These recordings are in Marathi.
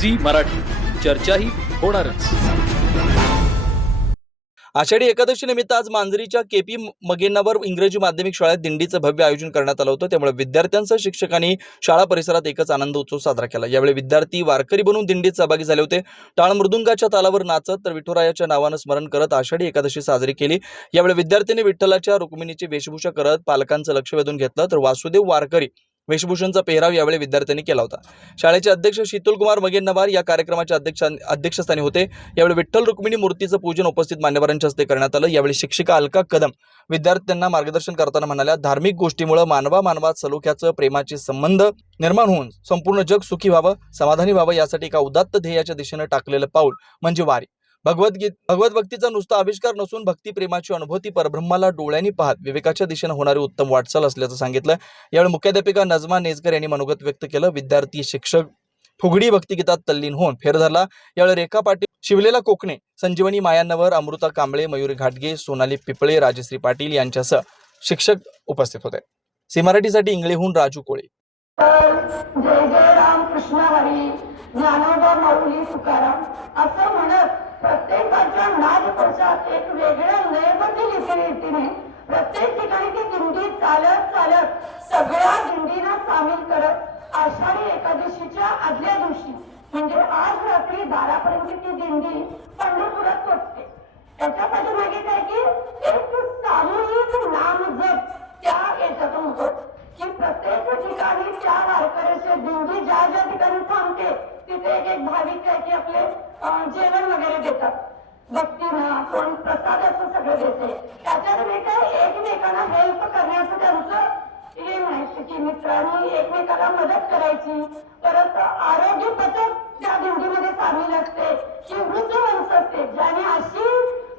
झी मराठी. चर्चाही होणारच. आषाढी एकादशी निमित्त आज मांजरीच्या केपी मगेनावर इंग्रजी माध्यमिक शाळेत दिंडीचं भव्य आयोजन करण्यात आलं होतं. त्यामुळे विद्यार्थ्यांसह शिक्षकांनी शाळा परिसरात एकच आनंद उत्सव साजरा केला. यावेळी विद्यार्थी वारकरी बनून दिंडीत सहभागी झाले होते. टाळ मृदुंगाच्या तालावर नाचत तर विठुरायाच्या नावानं स्मरण करत आषाढी एकादशी साजरी केली. यावेळी विद्यार्थ्यांनी विठ्ठलाच्या रुक्मिणीची वेशभूषा करत पालकांचं लक्ष वेधून घेतलं. तर वासुदेव वारकरी वेशभूषणचा पेहराव यावेळी विद्यार्थ्यांनी केला होता. शाळेचे अध्यक्ष शीतलकुमार मगेन्नवार या कार्यक्रमाच्या अध्यक्ष अध्यक्षस्थानी होते. यावेळी विठ्ठल रुक्मिणी मूर्तीचं पूजन उपस्थित मान्यवरांच्या हस्ते करण्यात आलं. यावेळी शिक्षिका अलका कदम विद्यार्थ्यांना मार्गदर्शन करताना म्हणाल्या धार्मिक गोष्टीमुळे मानवा मानवात सलोख्याचं प्रेमाचे संबंध निर्माण होऊन संपूर्ण जग सुखी व्हावं समाधानी व्हावं यासाठी एका उदात्त ध्येयाच्या दिशेनं टाकलेलं पाऊल म्हणजे वारी. भगवद्गीत भगवत भक्तीचा नुसता आविष्कार नसून भक्ती प्रेमाची अनुभूती परब्रह्माला डोळ्यांनी पाहत. विवेकाच्या दिशेनं होणारी उत्तम वाटचाल असल्याचं सांगितलं यावेळी मुख्याध्यापिका नजमा नेजकर यांनी मनोगत व्यक्त केलं. विद्यार्थी शिक्षक फुगडी भक्तिगीतात तल्लीन होऊन फेर धरला. यावेळी रेखा पाटील शिवलेला कोकणे संजीवनी मायान्नवर अमृता कांबळे मयुरी घाटगे सोनाली पिपळे राजश्री पाटील यांच्यासह शिक्षक उपस्थित होते. सी मराठीसाठी इंगळेहून राजू कोळे. जय जय राम कृष्ण हरी. ज्ञानोबा माऊली तुकाराम. असं म्हणत प्रत्येकाच्या नादकोशात एक वेगळ्या लयबद्ध रीतीने प्रत्येक ठिकाणी ती दिंडी चालत चालत सगळ्या दिंडीना सामील करत आषाढी एकादशीच्या आदल्या दिवशी म्हणजे आज रात्री दारापर्यंत ती दिंडी पंढरपुरात पोचते. त्याच्या पाठीमागे काय की एक सामूहिक नाम जप त्या याच्यातून होतो की प्रत्येक ठिकाणी त्या वारकऱ्याचे दिंडी ज्या ज्या ठिकाणी थांबते तिथे एक एक भाविक काय की आपले जेवण वगैरे देतात. भक्तीनं कोण प्रसाद असं सगळं देते. त्याच्यात काय एकमेकांना हेल्प करण्याचं त्यांचं हे माहिती की मित्रांनी एकमेकाला मदत करायची. परत आरोग्य पथक त्या दिंडीमध्ये सामील असते. की वृद्ध माणसं असते ज्याने अशी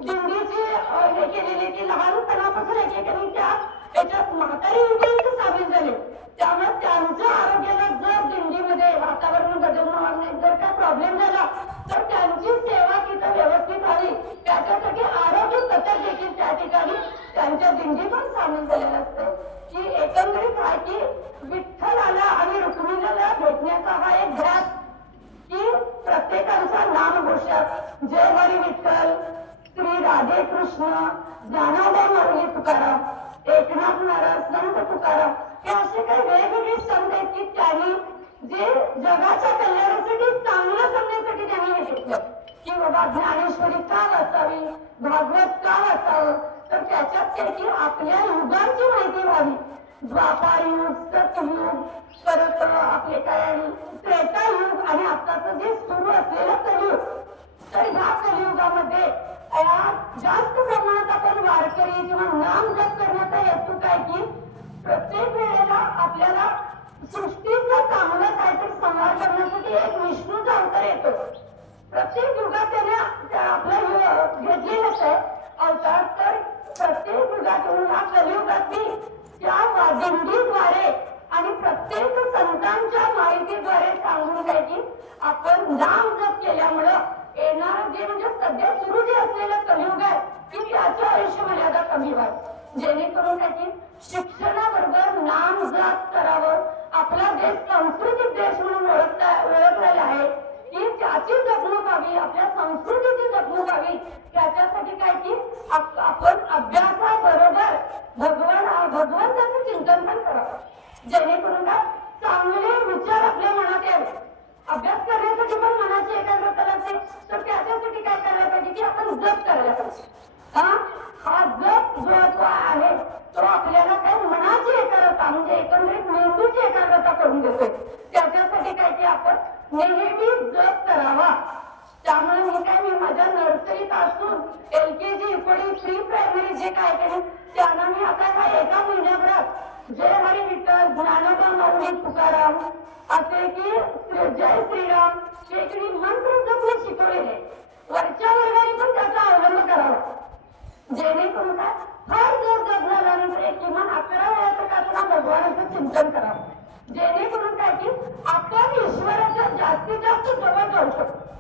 दिंडीची हे केलेली की लहानपणापासून एकेकांनी त्या त्याच्यात म्हातारी लोकांचे सामील झाले त्यामुळे त्यांच्या आरोग्याला जर दिंडीमध्ये वातावरण बदलणं जर काय प्रॉब्लेम झाला तर त्यांची सेवा तिथं व्यवस्थित व्हावी त्याच्यासाठी आरोग्य पथक देखील त्या ठिकाणी त्यांच्या दिंडीतून सामील झालेलं असतं की एकंदरीत आहे की विठ्ठलाला आणि रुक्मिणीला भेटण्याचा हा एक ध्यास की प्रत्येकाचा नामघोषक जय हरी विठ्ठल श्री राधे कृष्ण ज्ञानोबा माऊली तुकाराम एकनाथ महाराज संत तुकाराम हे असे काही वेगवेगळे संत आहेत की त्यांनी जे जगाच्या कल्याणासाठी चांगलं करण्यासाठी त्यांनी हे घेतलं. की बाबा ज्ञानेश्वरी का वाचावी भागवत का वाचावं तर त्याच्यात त्याची आपल्या युगांची माहिती व्हावी. द्वापार युग सतयुग परत आपले काय आणि त्रेता युग आणि आताच जे सुरू असलेलं कलियुग. तर ह्या कलियुगामध्ये या जास्त प्रमाणात आपण वारकरी किंवा नाम जप करण्याचा हेतू काय की प्रत्येक वेळेला आपल्याला सृष्टीचं चांगलं काहीतरी संवाद करण्यासाठी एक विष्णूचा अवतार येतो. प्रत्येक युगात त्याने त्या आपला यु- घेतलेलंच आहे अवतार तर प्रत्येक युगातून ह्या कलियुगातली त्या वा- दिंडीद्वारे आणि प्रत्येक संतांच्या माहितीद्वारे सांगून काय की आपण नाम जप केल्यामुळं येणार जे म्हणजे सध्या सुरू जे असलेलं कलियुग आहे की त्याचं आयुष्य मर्यादा कमी व्हावं जेणेकरून त्याची शिक्षणाबरोबर नाम जाप करावं आपला देश सांस्कृतिक देश म्हणून ओळखता ओळखलेला आहे की त्याची जपणूक व्हावी आपल्या संस्कृतीची जपणूक व्हावी त्याच्यासाठी काय की आपण अभ्यासाबरोबर भगवान भगवंताचं चिंतन पण करावं. जेणेकरून काय चांगले विचार आपल्या मनात मनाची तर त्याच्यासाठी काय करायला पाहिजे की आपण जप करायला पाहिजे. हा? हा जप जो तो आहे. तो आपल्याला काय मनाची एकाग्रता म्हणजे एकंदरीत मेंदूची एकाग्रता करून देतोय त्याच्यासाठी काय की आपण नेहमी जप करावा. त्यामुळे मी काय मी माझ्या नर्सरी पासून L K G pre primary जे काय केले त्यांना मी आता काय एका महिन्याभरात जय हरी विठ्ठल ज्ञानोबा माऊली तुकाराम असे की जय श्रीराम मंत्र शिकवलेले वरच्या वर्गाने पण त्याचा अवलंब करावा. जेणेकरून काय? फार जर झाल्यानंतर किमान अकरा वेळा तर काय भगवानाचं चिंतन करावं? जेणेकरून काय की आपण ईश्वराच्या जास्तीत जास्त जवळ जाऊ शकतो.